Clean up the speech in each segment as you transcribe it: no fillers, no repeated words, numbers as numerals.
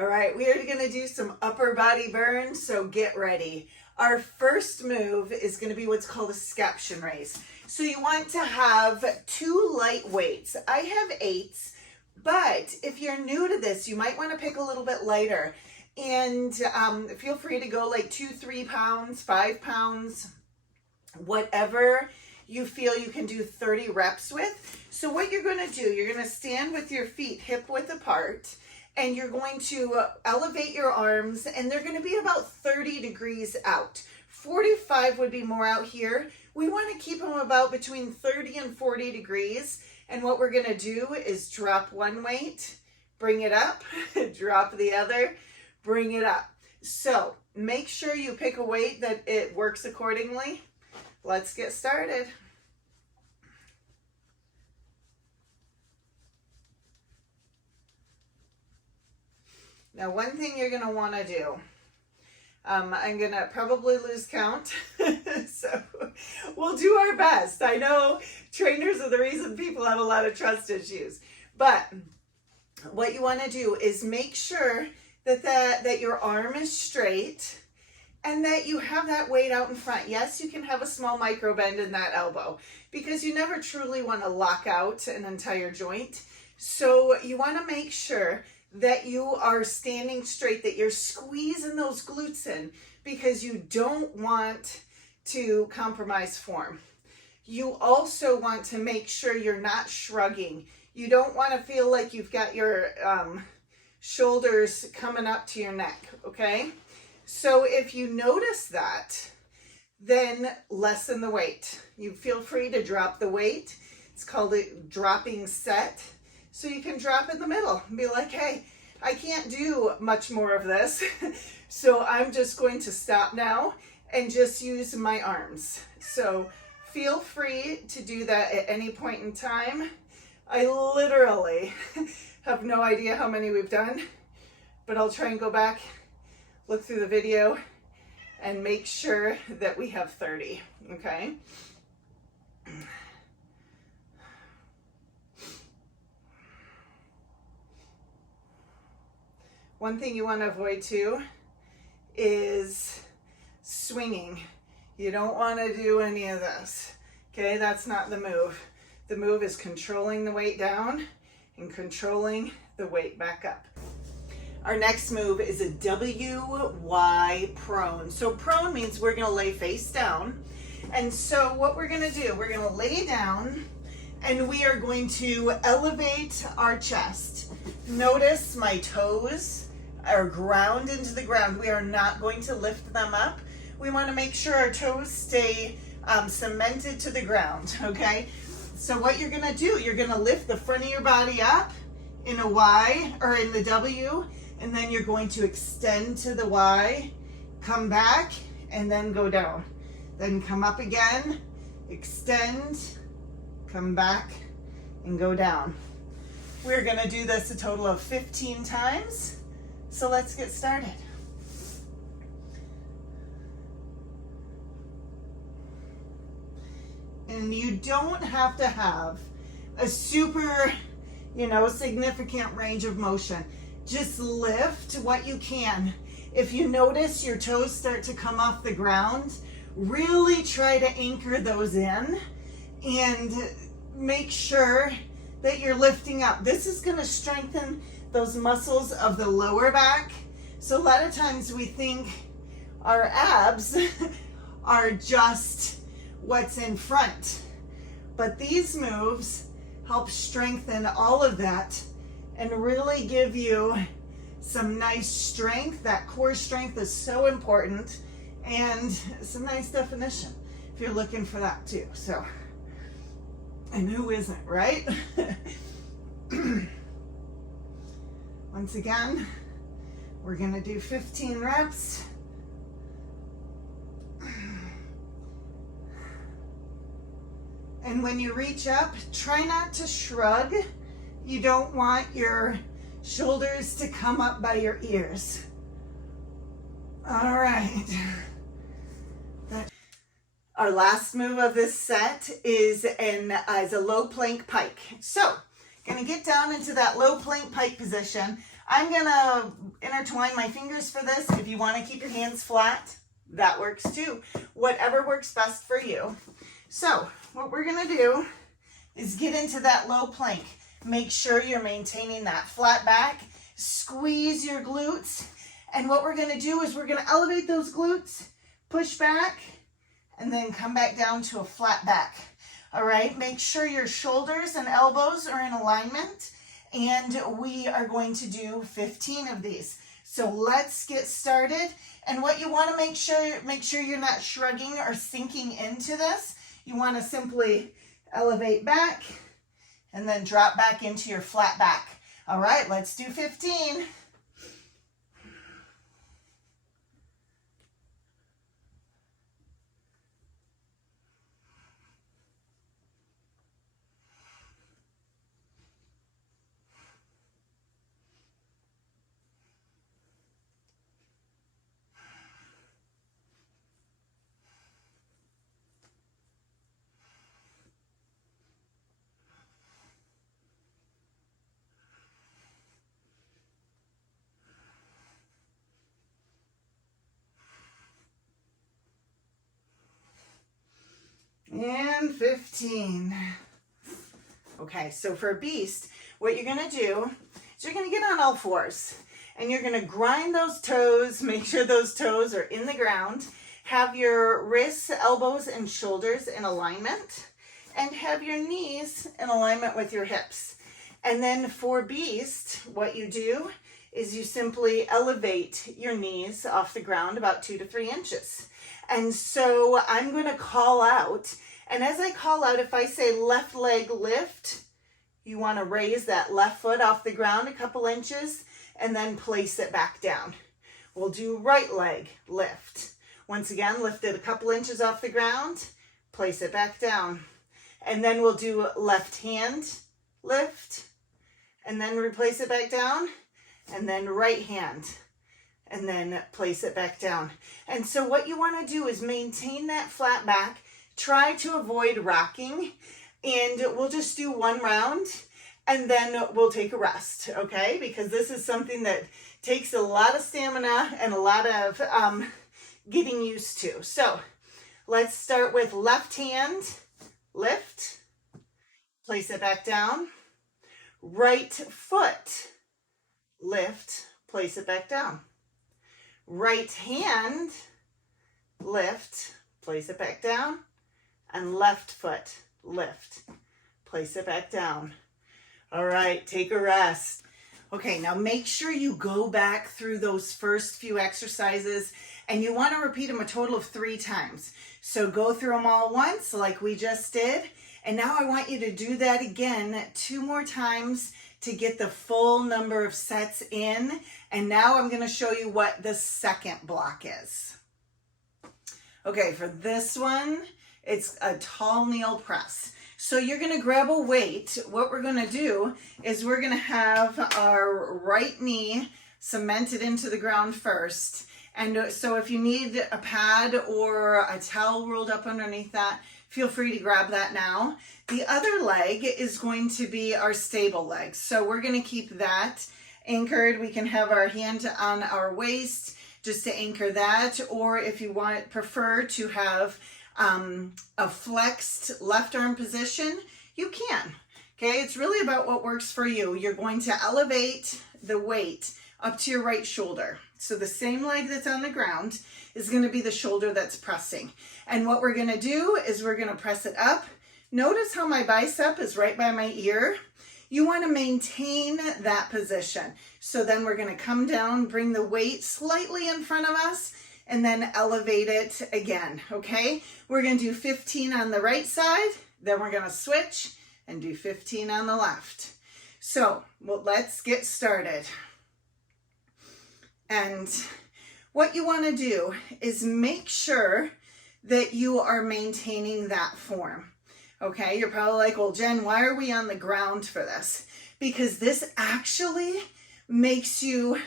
All right, we are going to do some upper body burns, so get ready. Our first move is going to be what's called a scaption raise. So you want to have 2 light weights. I have 8s, but if you're new to this, you might want to pick a little bit lighter. And feel free to go like 2, 3 pounds, 5 pounds, whatever you feel you can do 30 reps with. So what you're going to do, you're going to stand with your feet hip width apart, and you're going to elevate your arms, and they're going to be about 30 degrees out. 45 would be more out here. We want to keep them about between 30 and 40 degrees. And what we're going to do is drop one weight, bring it up, drop the other, bring it up. So make sure you pick a weight that it works accordingly. Let's get started. Now, one thing you're going to want to do, I'm going to probably lose count, so we'll do our best. I know trainers are the reason people have a lot of trust issues, but what you want to do is make sure that your arm is straight and that you have that weight out in front. Yes, you can have a small micro bend in that elbow because you never truly want to lock out an entire joint. So you want to make sure that you are standing straight, that you're squeezing those glutes in because you don't want to compromise form. You also want to make sure you're not shrugging. You don't want to feel like you've got your shoulders coming up to your neck, okay? So if you notice that, then lessen the weight. You feel free to drop the weight. It's called a dropping set. So you can drop in the middle and be like, hey, I can't do much more of this. So I'm just going to stop now and just use my arms. So feel free to do that at any point in time. I literally have no idea how many we've done, but I'll try and go back, look through the video, and make sure that we have 30, okay? One thing you want to avoid too is swinging. You don't want to do any of this, okay? That's not the move. The move is controlling the weight down and controlling the weight back up. Our next move is a WY prone. So prone means we're going to lay face down. And so what we're going to do, we're going to lay down and we are going to elevate our chest. Notice my toes are ground into the ground. We are not going to lift them up. We want to make sure our toes stay cemented to the ground, okay? So what you're going to do, you're going to lift the front of your body up in a Y or in the W, and then you're going to extend to the Y, come back, and then go down. Then come up again, extend, come back, and go down. We're going to do this a total of 15 times. So let's get started. And you don't have to have a super, significant range of motion. Just lift what you can. If you notice your toes start to come off the ground, really try to anchor those in and make sure that you're lifting up. This is going to strengthen those muscles of the lower back. So a lot of times we think our abs are just what's in front, but these moves help strengthen all of that and really give you some nice strength. That core strength is so important, and some nice definition if you're looking for that too. So, and who isn't, right? Once again, we're going to do 15 reps. And when you reach up, try not to shrug. You don't want your shoulders to come up by your ears. All right. Our last move of this set is a low plank pike. So, gonna get down into that low plank pike position. I'm gonna intertwine my fingers for this. If you want to keep your hands flat, that works too. Whatever works best for you. So what we're going to do is get into that low plank. Make sure you're maintaining that flat back. Squeeze your glutes. And what we're going to do is we're going to elevate those glutes, push back, and then come back down to a flat back. All right, make sure your shoulders and elbows are in alignment. And we are going to do 15 of these. So let's get started. And what you want to make sure you're not shrugging or sinking into this. You want to simply elevate back and then drop back into your flat back. All right, let's do 15. And 15. Okay, so for a beast, what you're going to do is you're going to get on all fours. And you're going to grind those toes, make sure those toes are in the ground. Have your wrists, elbows, and shoulders in alignment. And have your knees in alignment with your hips. And then for beast, what you do is you simply elevate your knees off the ground about 2 to 3 inches. And so I'm going to call out. And as I call out, if I say left leg lift, you want to raise that left foot off the ground a couple inches and then place it back down. We'll do right leg lift. Once again, lift it a couple inches off the ground, place it back down. And then we'll do left hand lift and then replace it back down. And then right hand and then place it back down. And so what you want to do is maintain that flat back. Try to avoid rocking, and we'll just do 1 round and then we'll take a rest, okay? Because this is something that takes a lot of stamina and a lot of getting used to. So let's start with left hand lift, place it back down. Right foot lift, place it back down. Right hand lift, place it back down. And left foot lift, place it back down. All right, take a rest. Okay, now make sure you go back through those first few exercises and you want to repeat them a total of 3 times. So go through them all once like we just did. And now I want you to do that again 2 more times to get the full number of sets in. And now I'm going to show you what the second block is. Okay, for this one, it's a tall kneel press. So you're going to grab a weight. What we're going to do is we're going to have our right knee cemented into the ground first. And so if you need a pad or a towel rolled up underneath that, feel free to grab that now. The other leg is going to be our stable leg. So we're going to keep that anchored. We can have our hand on our waist just to anchor that. Or if you prefer to have a flexed left arm position, you can. Okay, it's really about what works for you. You're going to elevate the weight up to your right shoulder. So the same leg that's on the ground is going to be the shoulder that's pressing. And what we're going to do is we're going to press it up. Notice how my bicep is right by my ear. You want to maintain that position. So then we're going to come down, bring the weight slightly in front of us, and then elevate it again, okay? We're going to do 15 on the right side, then we're going to switch and do 15 on the left. So, well, let's get started. And what you want to do is make sure that you are maintaining that form, okay? You're probably like, well, Jen, why are we on the ground for this? Because this actually makes you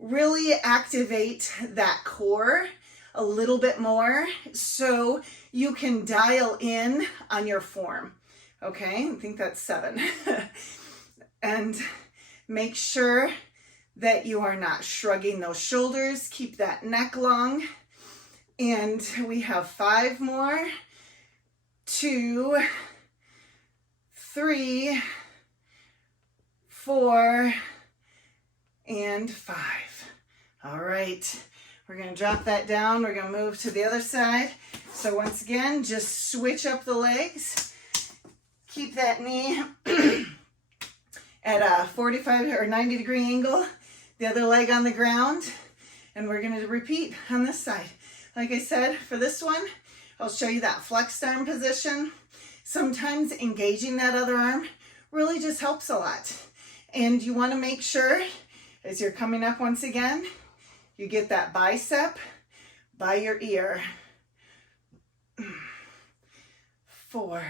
really activate that core a little bit more so you can dial in on your form. Okay, I think that's 7. And make sure that you are not shrugging those shoulders. Keep that neck long. And we have 5 more. 2, 3, 4, and 5. All right, we're going to drop that down. We're going to move to the other side. So once again, just switch up the legs. Keep that knee at a 45 or 90 degree angle. The other leg on the ground. And we're going to repeat on this side. Like I said, for this one, I'll show you that flexed arm position. Sometimes engaging that other arm really just helps a lot. And you want to make sure as you're coming up once again, you get that bicep by your ear. 4,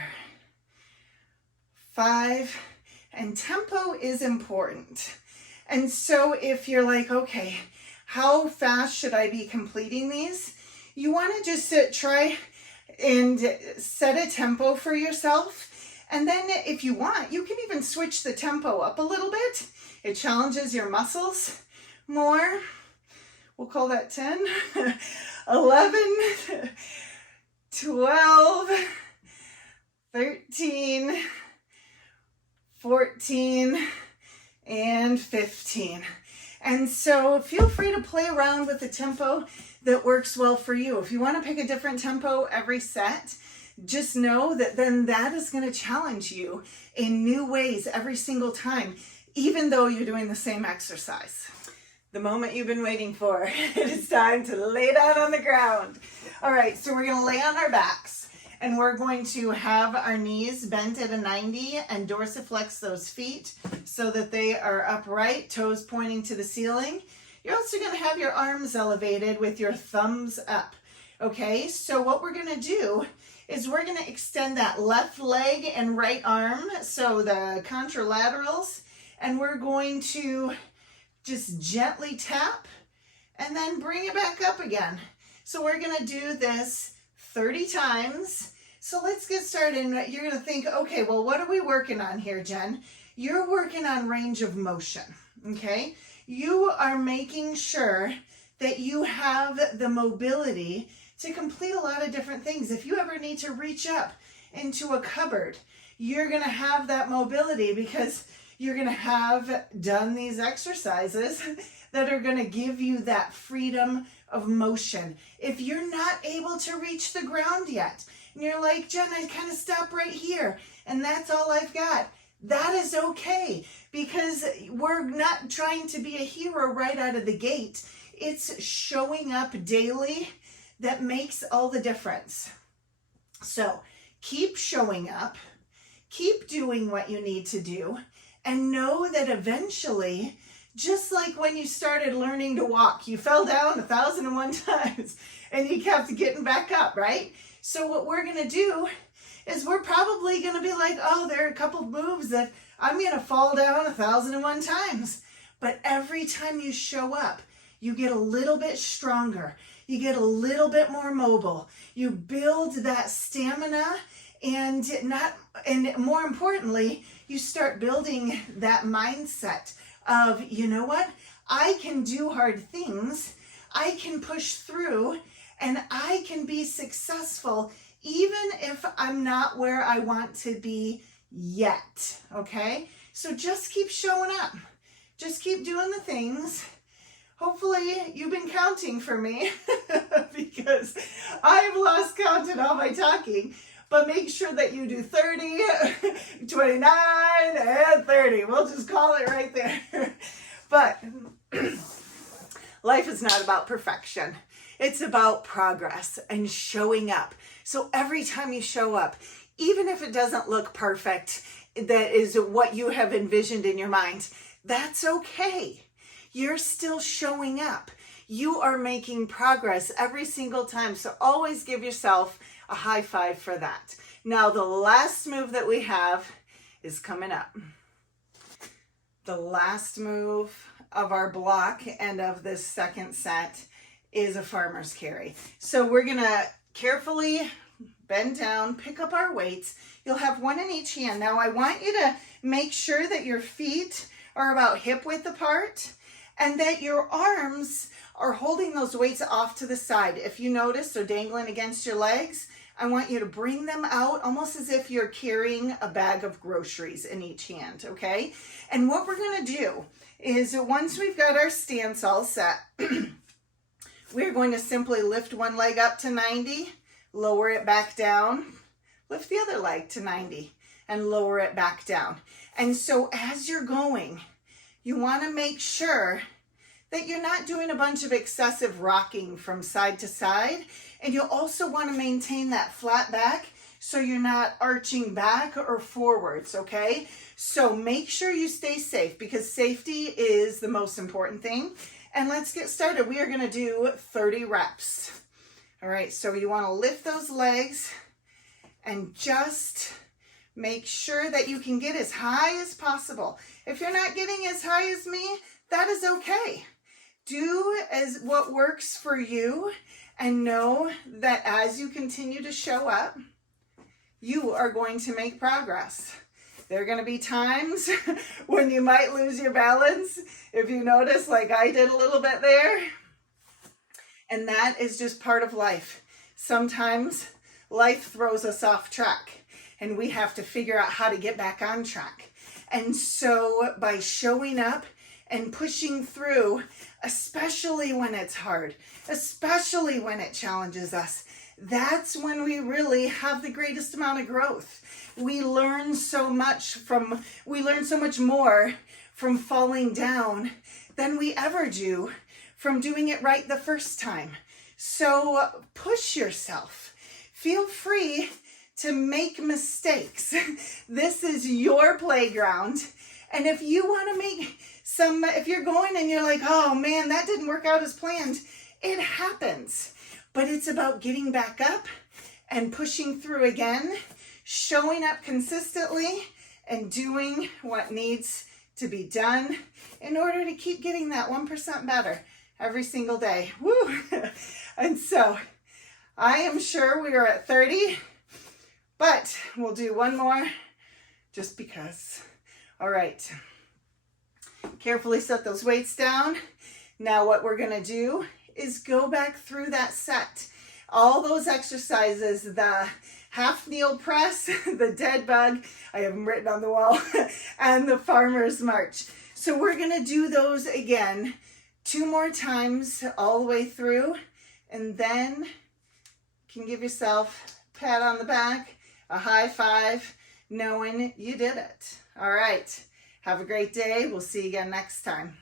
5, and tempo is important. And so if you're like, okay, how fast should I be completing these? You want to just try and set a tempo for yourself. And then if you want, you can even switch the tempo up a little bit. It challenges your muscles more. We'll call that 10, 11, 12, 13, 14, and 15. And so feel free to play around with the tempo that works well for you. If you want to pick a different tempo every set, just know that then that is going to challenge you in new ways every single time, even though you're doing the same exercise. The moment you've been waiting for. It is time to lay down on the ground. All right, so we're going to lay on our backs and we're going to have our knees bent at a 90 and dorsiflex those feet so that they are upright, toes pointing to the ceiling. You're also going to have your arms elevated with your thumbs up. Okay, so what we're going to do is we're going to extend that left leg and right arm, so the contralaterals, and we're going to just gently tap and then bring it back up again. So we're going to do this 30 times. So let's get started. You're going to think, okay, well, what are we working on here, Jen? You're working on range of motion, okay? You are making sure that you have the mobility to complete a lot of different things. If you ever need to reach up into a cupboard, you're going to have that mobility because you're going to have done these exercises that are going to give you that freedom of motion. If you're not able to reach the ground yet, and you're like, Jen, I kind of stop right here, and that's all I've got, that is okay, because we're not trying to be a hero right out of the gate. It's showing up daily that makes all the difference. So keep showing up, keep doing what you need to do, and know that eventually, just like when you started learning to walk, you fell down 1,001 times and you kept getting back up, right? So what we're going to do is we're probably going to be like, oh, there are a couple of moves that I'm going to fall down 1,001 times. But every time you show up, you get a little bit stronger. You get a little bit more mobile. You build that stamina, and more importantly, you start building that mindset of, you know what? I can do hard things. I can push through, and I can be successful even if I'm not where I want to be yet, okay? So just keep showing up. Just keep doing the things. Hopefully you've been counting for me because I've lost count in all my talking. But make sure that you do 30, 29, and 30. We'll just call it right there. But life is not about perfection. It's about progress and showing up. So every time you show up, even if it doesn't look perfect, that is what you have envisioned in your mind, that's okay. You're still showing up. You are making progress every single time. So always give yourself a high five for that. Now, the last move that we have is coming up. The last move of our block and of this second set is a farmer's carry. So we're going to carefully bend down, pick up our weights. You'll have one in each hand. Now, I want you to make sure that your feet are about hip width apart, and that your arms are holding those weights off to the side. If you notice they're dangling against your legs, I want you to bring them out almost as if you're carrying a bag of groceries in each hand, okay? And what we're gonna do is once we've got our stance all set, we're going to simply lift one leg up to 90, lower it back down, lift the other leg to 90, and lower it back down. And so as you're going, you wanna make sure that you're not doing a bunch of excessive rocking from side to side. And you'll also want to maintain that flat back so you're not arching back or forwards, okay? So make sure you stay safe because safety is the most important thing. And let's get started. We are going to do 30 reps. All right, so you want to lift those legs and just make sure that you can get as high as possible. If you're not getting as high as me, that is okay. Do as what works for you and know that as you continue to show up, you are going to make progress. There are going to be times when you might lose your balance, if you notice, like I did a little bit there. And that is just part of life. Sometimes life throws us off track and we have to figure out how to get back on track. And so by showing up and pushing through, especially when it's hard, especially when it challenges us, that's when we really have the greatest amount of growth. We learn so much more from falling down than we ever do from doing it right the first time. So push yourself. Feel free to make mistakes. This is your playground. And if you want to make if you're going and you're like, oh man, that didn't work out as planned, it happens. But it's about getting back up and pushing through again, showing up consistently and doing what needs to be done in order to keep getting that 1% better every single day. Woo! And so I am sure we are at 30, but we'll do one more just because. All right. Carefully set those weights down. Now what we're going to do is go back through that set. All those exercises, the half kneel press, the dead bug, I have them written on the wall, and the farmer's march. So we're going to do those again 2 more times all the way through, and then you can give yourself a pat on the back, a high five, knowing you did it. All right. Have a great day. We'll see you again next time.